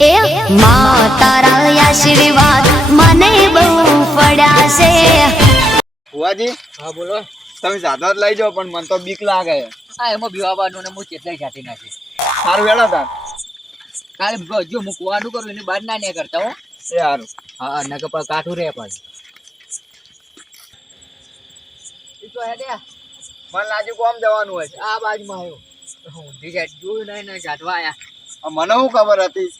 એ માં તારા આશીર્વાદ મને બહુ પડ્યા છે. ભુવાજી હા બોલો. તમે સાધો જ લઈ જાઓ પણ મને તો બીક લાગે. હા એમાં બીવાવાનું ને હું કેટલાય જાતી નાખી. સારું વેળા તાર કાલે જો હું કુવાનું કરું એની બહાર ના કરતા હો. એ સારું. હા નકર પણ કાઠું રહે પાછું. ઈ તો હેડ્યા મને લાજુ કોમ જવાનું હોય છે. આ બાજુમાં આવ્યો. ઊંધી જાય જોયું નહીં ને જાતવા આયા. મને શું ખબર હતી.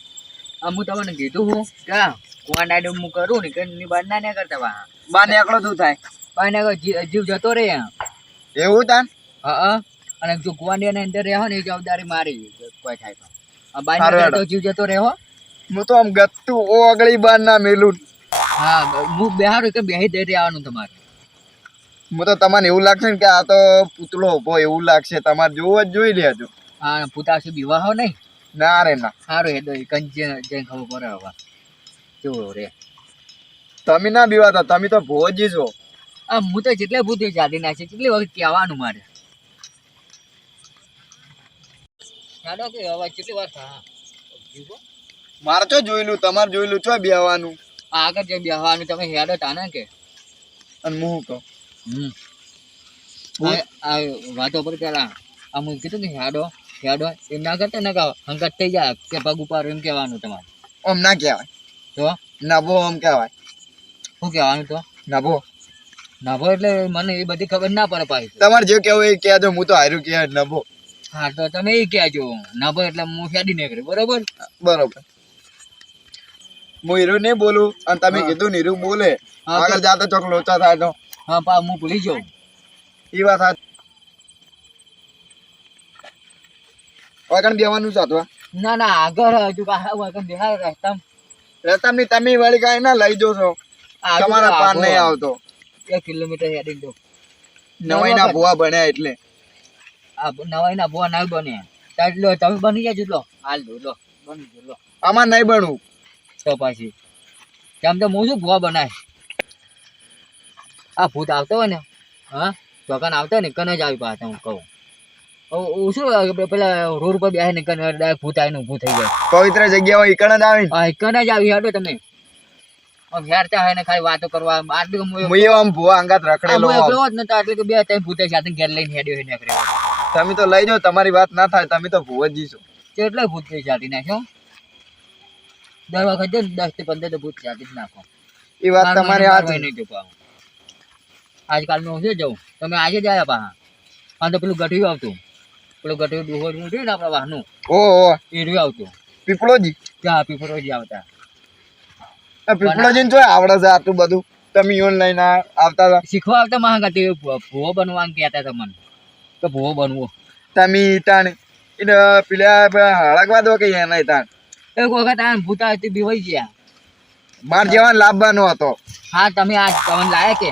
હું તમને કીધું હું ક્યાં કુવા ડાયડો હું કરું ને કે એની બહાર ના કરતા વા બા નેકળો શું થાય બહાર ના જીવ જતો રહે. એવું તાન. હા અને જો કુવાની અંદર રહો ને એ જવાબદારી મારી કોઈ થાય તો. બહાર સારું ના હેડો. તો જીવ જતો રહો. હું તો આમ ગત્તું ઓ અગળી બાર ના મેલું. હા હું બેહારું કે બેહી દઈ રહેવાનું તમારે. હું તો તમને એવું લાગશે ને કે આ તો પૂતળો ઉભો એવું લાગશે. તમારે જોવું જ જોઈ લેજો. હા પુતાસી વિવાહ નહીં. ના રે ના. સારું હેડો કંજે જઈને ખબર પડે હવે કેવો રે. તમે ના બીવાતા તમે તો ભોજી છો. હું તો જેટલે ભૂતી જાતી ના છે કેટલી વખત કહેવાનું મારે. હેડો કે હવે કેટલી વાર થા મારે તો જોયેલું તમારે જોયેલું છો બેવાનું. આગળ જઈને બેહવાનું તમે હેડો તાને કે. અને હું કહું આ વાતો પર પેલા આમ કીધું કે હેડો હેડો એમ ના કરતા ને કહો હંકત થઈ જાય કે પગ ઉપર એમ કહેવાનું તમારે. આમ ના કહેવાય. તો નભો આમ કહેવાય. શું કહેવાનું તો નભો નાભો એટલે મને એ બધી ખબર ના પડે પાછી. તમારે જે કેવું એ કહેજો. હું તો હાર્યું કે નભો. હા તો તમે એ કહેજો નાભો એટલે હું ફેડી નીકળે બરોબર. બરોબર. હું હીરું નહીં બોલું અને તમે હા. કીધું ને હીરું બોલે હા, આગળ જાતો ચોક લોચા થાય તો હા પા હું ભૂલી જાઉં. એ વાત સાચી. વાગણ બેવાનું સાધવા ના ના આગળ હજુ આગળ દેખાય રસ્તામાં. રસ્તામાં તમે વળી કાંઈ ના લઈ જોશો. આગળ તમારા પાર આગળ નહીં આવતો. 1 કિલોમીટર હેડી દો. નવાઈ ના ભુવા બન્યા એટલે આ નવાઈ ના ભુવા ના બને એટલે તમે બની જાય લો હાલ દો લો બની જો લો. આમાં નહીં બનવું. તો પછી કેમ તો હું શું ભુવા બનાય. આ ભૂત આવતો હોય ને હા ચોકન આવતો ને કને જ આવી પાછા હું કહું. શું પેલા રોડ પર બેસે ને કને ડાયરેક્ટ ભૂત આવીને ઊભું થઈ જાય. પવિત્ર જગ્યા હોય ઈકણ જ આવી. હા કને જ આવી હેડો તમે. આમ હેરતા હોય ને ખાલી વાતો કરવા આટલું હું એવો આમ ભુવા અંગાત રખડેલો હોઉં. એકલો જ નતો એટલે કે 2-3 ભૂતે સાથે ઘેર લઈને હેડ્યો નીકળે. તમે તો લઈ જાઓ. તમારી વાત ના થાય. તમે તો ભુવા જ છો. કેટલા ભૂત ચાટી નાખ્યો. દર વખત છે ને 10 થી 15 તો ભૂત ચાટી જ નાખો. એ વાત તમારી મારવાય સાચી. નહીં જો પાછું. આજકાલનું છે જવું તમે આજે જ આવ્યા પાછા. આ તો પેલું ગઠિયું આવતું પેલું ગઠિયું ડુહોડું છે ને આપણા વાહનું ઓહો એ રહ્યું આવતું. પીપળોજી. ત્યાં પીપરોજી આવતા. પીપળોજી ને શું આવડે છે આટલું બધું. તમે ઓનલાઈન આવતા હતા. શીખવા આવતા મહાંગા તે ભૂવો બનવાનું કહેતા હતા મને તો ભૂવો બનવો. તમે તાણ એને પેલા હળગવા દો કે એના તાણ એક વખત આ ભૂતા હતી બીવાઈ ગયા. માર જેવા લાભવાનો હતો. હા તમે આ તમને લાયા કે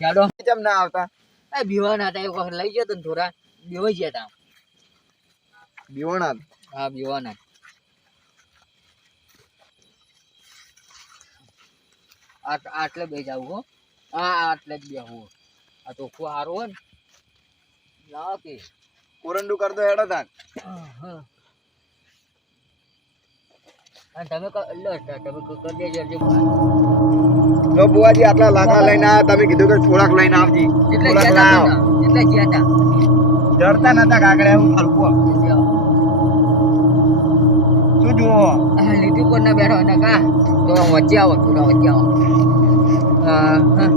ચાલો કેમ ના આવતા. એ બીવાના હતા એક વખત લઈ જતો ને થોડા બીવાઈ ગયા હતા. બીવણા હા બીવાના. આટલે બે જાવ હો. હા આટલે જ બેહવું. આ તો ખૂબ સારું હોય ને લાવો કે કોરંડું કરતો હેડો તાણ. અને તમે કરી દેજો જો બુવાજી આટલા લાકડા લઈને આવ્યા. તમે કીધું કે થોડાક લઈને આવજી. એટલે થોડાક ગયા લાવો. હતા એટલે ગયા હતા. ડરતા નતા કાકડે હું ખલકો. શું જુઓ લીટી પર ના બેઠો ને કા તો વચ્ચે આવો થોડા વચ્ચે આવો. હા હા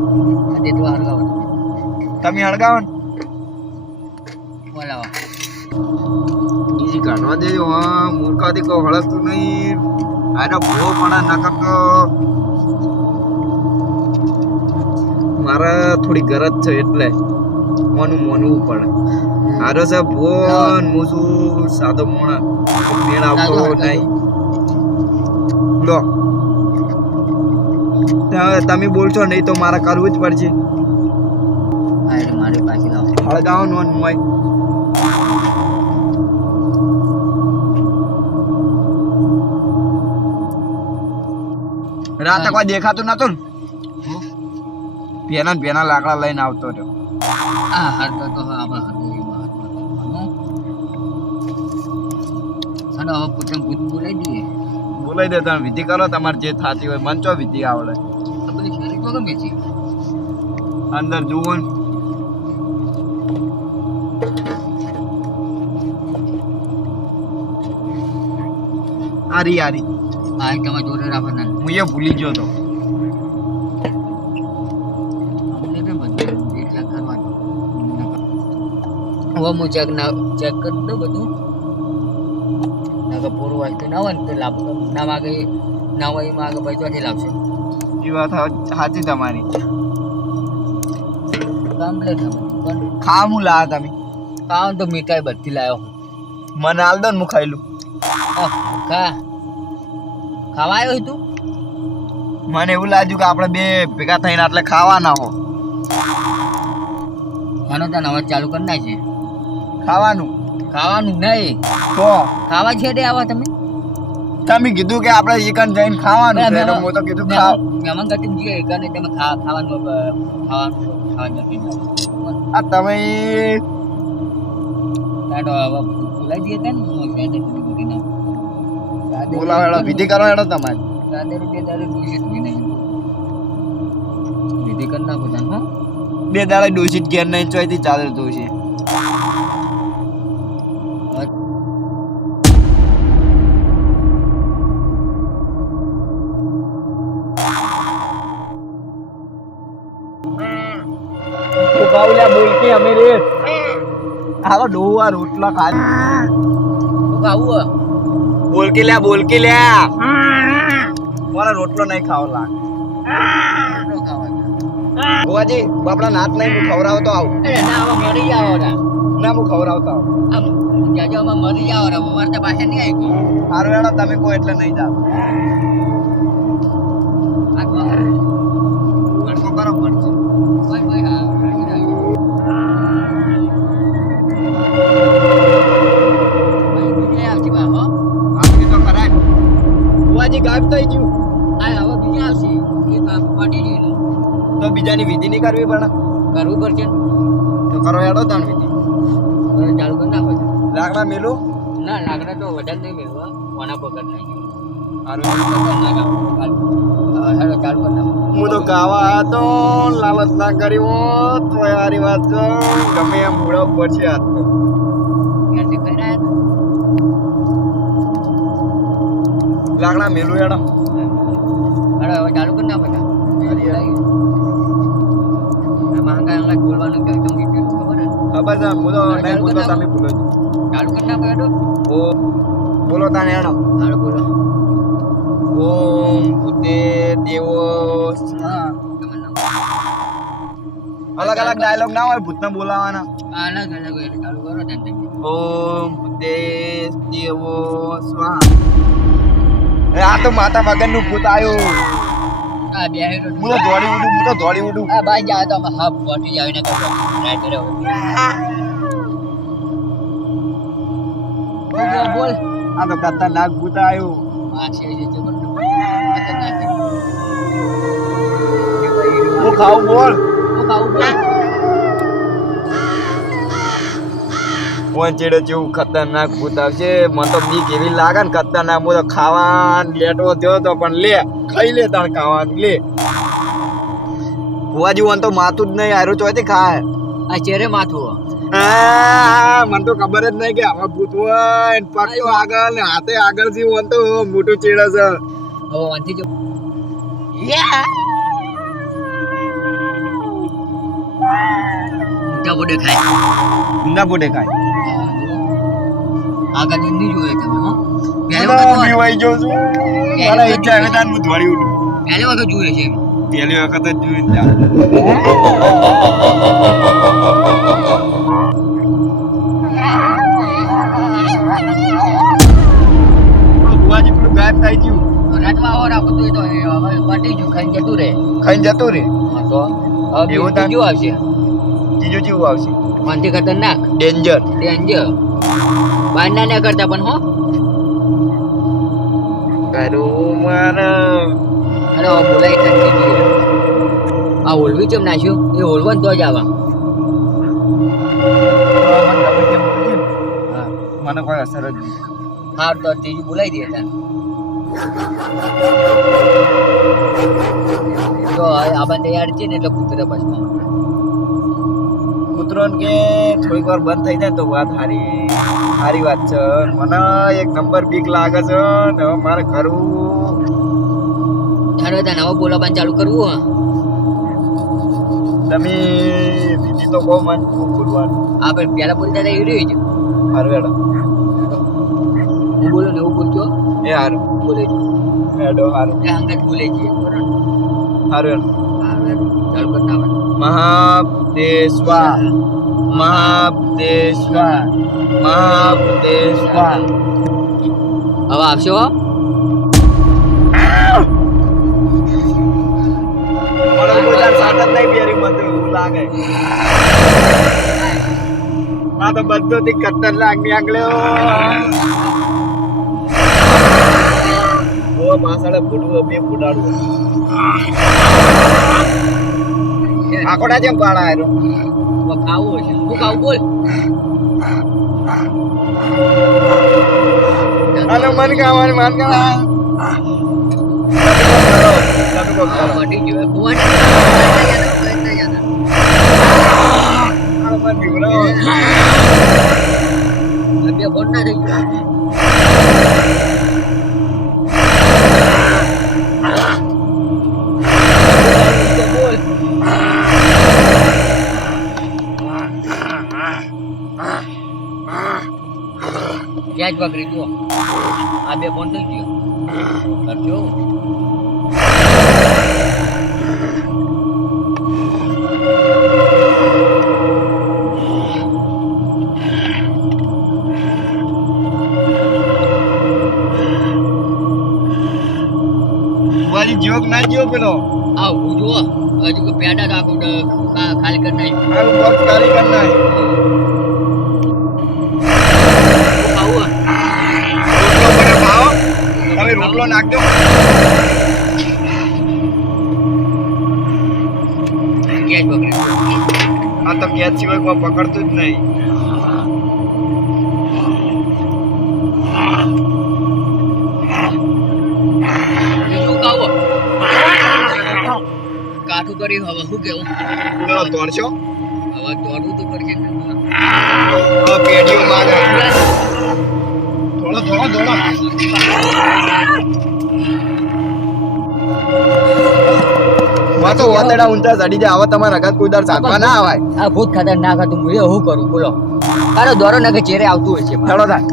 તે તો હરગાવો તમે હળગાવો ને બોલાવો. ઈ કાઢવા દેજો. હા મૂર્ખાથી કોઈ હળગતું નહીં. આનો ભૂવો પણ નકર તો મારે થોડી ગરજ છે એટલે મોનવું પડે. હારો છે ભૂવો ને હું છું સાદો મોણા. મેળ આવતો નહીં. લો તમે બોલશો નહીં તો મારે કરવું જ પડશે. આ મારી પાસે લાવો. હળગાવો નોન મોય. રાતે કોઈ દેખાતું નતું ને પેના લાકડા લઈને આવતો રહ્યો. આ હરતો તો આપણા હરતો હવે પૂછે ભૂત બોલાવી દઈએ. બોલાઈ દે તમે વિધિ કરો તમારે જે થતી હોય મન ચો વિધિ આવડે આ બધી શેરી તો ગમે છે અંદર જુઓ ને આરી આરી આ એક તમારે જોડે રાખવાના હું એ ભૂલી ગયો તો અમને કેમ બધું એટલા કરવાનું હવે હું ચેક કરી દઉં બધું નકર પૂરું વાંચતું ના હોય ને તો લાભ ના માગે ના હોય એ માગે ભાઈ ચોથી લાવશે એ વાત સાચી તમારી કમ્પ્લેટ ખામું લા તમે ખાવાનું તો મીઠાઈ બધી લાવ્યો મને હાલ દો ને હું ખાઈ લઉં ખાવા આવ્યો તું મને એવું લાગ્યું કે આપણે બે ભેગા થઈને એટલે ખાવાના હો આનો તને અવાજ ચાલુ કરી નાખે ખાવાનું ખાવાનું નહીં તો ખાવા છે આવા તમે તમે કીધું કે આપણે એકન જઈને ખાવાનું છે એટલે હું તો કીધું ખાવ મહેમાન ગતિ જઈએ એકને તમે ખાવાનું નથી આ તમે બોલાવી દઈએ ને બોલાવો હેડો વિધિ કરો હેડો તમારે વિધિ કરી નાખો તને બે દાડા ડોસી ઘેર નહીં ચોયથી ચાલે તો છે બોલતી અમે રે હાલો ડોવા રોટલા ખાય ખાવું બોલકી લે મારા રોટલો નહીં ખાવો લાગ ભુવાજી બાપડા નાત નહીં હું ખવડાવતો આવું મરી જાવ ના હું ખવડાવતો આવું મરી જાવ મારે તો પાસે નહીં આવી સારું હેડો તમે કહો એટલે નહીં જાવ ભણકો કરો ભણકો આવતી તો ખરા ભુવાજી ગાયબ થઈ ગયું હવે બીજા આવશે એ પટી ગયું તો બીજાની વિધિ નહીં કરવી પણ કરવું પડશે તો કરો હેડો તાણ વિધિ ચાલુ કરી નાખો લાકડા મેલું ના લાકડા તો વધારે નહીં મેળવા કોના પકડ નહીં સારું ચાલુ કરી નાખો હું તો ગાવા હતો લાલચ ના કરી હોત તો યારી વાત ગમે એમ મૂળા ઉપર છે આજ તો ક્યાંથી કઈ રહ્યા લાકડા મેલું હેડો અરે હવે ચાલુ કરી નાખો માંગા અંગા બોલવાનું કે કેમ કીધું ખબર હે ખબર છે હું તો નહીં બોલતો તમે બોલો ચાલુ કરી નાખો હેડો ઓ બોલો તાને હેડો હાલો બોલો ઓમ ભૂતે દેવો હા અલગ અલગ ડાયલોગ ના હોય ભૂતને બોલાવાના અલગ અલગ એટલે ચાલુ કરો તમે ઓમ ભૂતે દેવો સ્વાહા આ તો માતા વગરનું ભૂત આવ્યું આ બે હેડો હું તો દોડી ઉડું આ બાઈ જાય તો અમે હાફ ફોટી જાવીને કરો ટ્રાય કર્યો બોલ આ તો ખતરનાક ભૂત આવ્યું આ છે જે જબર ખતરનાક હું ખાવું બોલ હું ખાવું બોલ ઓન ચેડે જેવું ખતરનાક ભૂત આવશે મને તો બીક એવી લાગે ને ખતરનાક હું તો ખાવા લેટો થયો તો પણ લે ખાઈ લે તાણ ખાવાનું લે ભુવાજી ઓન તો માથું જ નહીં હારું ચોથી ખાય આ ચેરે માથું મને તો ખબર જ નહીં કે આમાં ભૂત હોય ને પગ તો આગળ ને હાથે આગળ થી ઓન તો મોટું ચેડે છે હવે વાંચી જો મોટા બોડે ખાય ઊંધા પોટે ખાય આગળ નહીં જોયે તમે હો પહેલી હું વખત બીવાઈ ગયો છું મારા ઈચ્છા આવે તાન હું દોડી ઉઠું પહેલી વખત જોયે છે પહેલી વખત જ જોયું ભુવાજી પેલું ગાયબ થઈ ગયું રાતમાં આવો રાખો તો એ તો હવે પટી ગયું ખાઈને જતું રહે ખાઈને જતું રે હા તો હવે એવું તાન? બીજું આવશે બીજું જેવું આવશે મનથી ખતરનાક ડેન્જર ડેન્જર બહાર ના કરતા પણ હો કરું મને અરે હવે બોલાય થકી ગઈ આ હોલવી ચમ નાખ્યું એ હોલવન તો જ આવા મને કોઈ અસર જ નહીં હા તો ત્રીજું બોલાવી દે તાર તો આપણે તૈયાર છીએ ને એટલે કૂતરે પછી કૂતરો ને કે થોડીક વાર બંધ થઈ જાય તો વાત સારી વાત છે. મને એક નંબર બીક લાગે છે ને હવે મારે કરવું. ચાલો ત્યાં નવા બોલાવાનું ચાલુ કરવું તમે બીજી તો બહુ મન બોલવાનું. આપણે પહેલા બોલતા હતા એ રહ્યું જ હારું હેડો. હું બોલું ને એવું બોલજો એ હારું બોલે છે હેડો હારું એ અંગત બોલે છે બરોબર હારું હેડો. ચાલુ કરતા આવે મહાબળેશ્વર મહાબળેશ્વર મહાબળેશ્વર. હવે આવશો મને કોઈ સાથ જ નહીં પહેરી મને તો એવું લાગે. આ તો બધો થી ખતરનાક નીકળ્યો. ઓ માસાડે ફૂટવું બે ફૂટાડવું. આકોડા જેમ પાડા આયરો. ખાવું છે હું ખાવું બોલ અને મન ખાવાનું મન ખાવા. મટી ગયો કુવાન મન બીવડાવો. બે ફોન ના થઈ ગયો બોલ ક્યાં જ પકડી જુઓ આ બે ફોન થઈ ગયો કરજો વાલી જોક ના જો પેલો આ હું જુઓ હજુ કે પેડા તો આખું ખાલી કરી નાખ્યું આ બોક્સ ખાલી કર નાય. ખાવું રોટલો બને ભાવ તમે રોટલો નાખ દો. ક્યાં જ પકડી આ તો કેચ સિવાય કોઈ પકડતું જ નહીં. શું ખાવું કાઠું કર્યું હવે શું કેવું તો તોડશો હવે દોડવું તો પડશે ને. તો પેડીઓ માગે. થોડો થોડો થોડો. માં તો વાંદડા ઊંચા ચડી જાય. હવે તમારા અગાત કોઈ દર સાધવા ના આવાય. આ ભૂત ખતરનાક હતું હું શું કરું બોલો તારો દોરો ના કે ચેરે આવતું હોય છે ચડો થાય.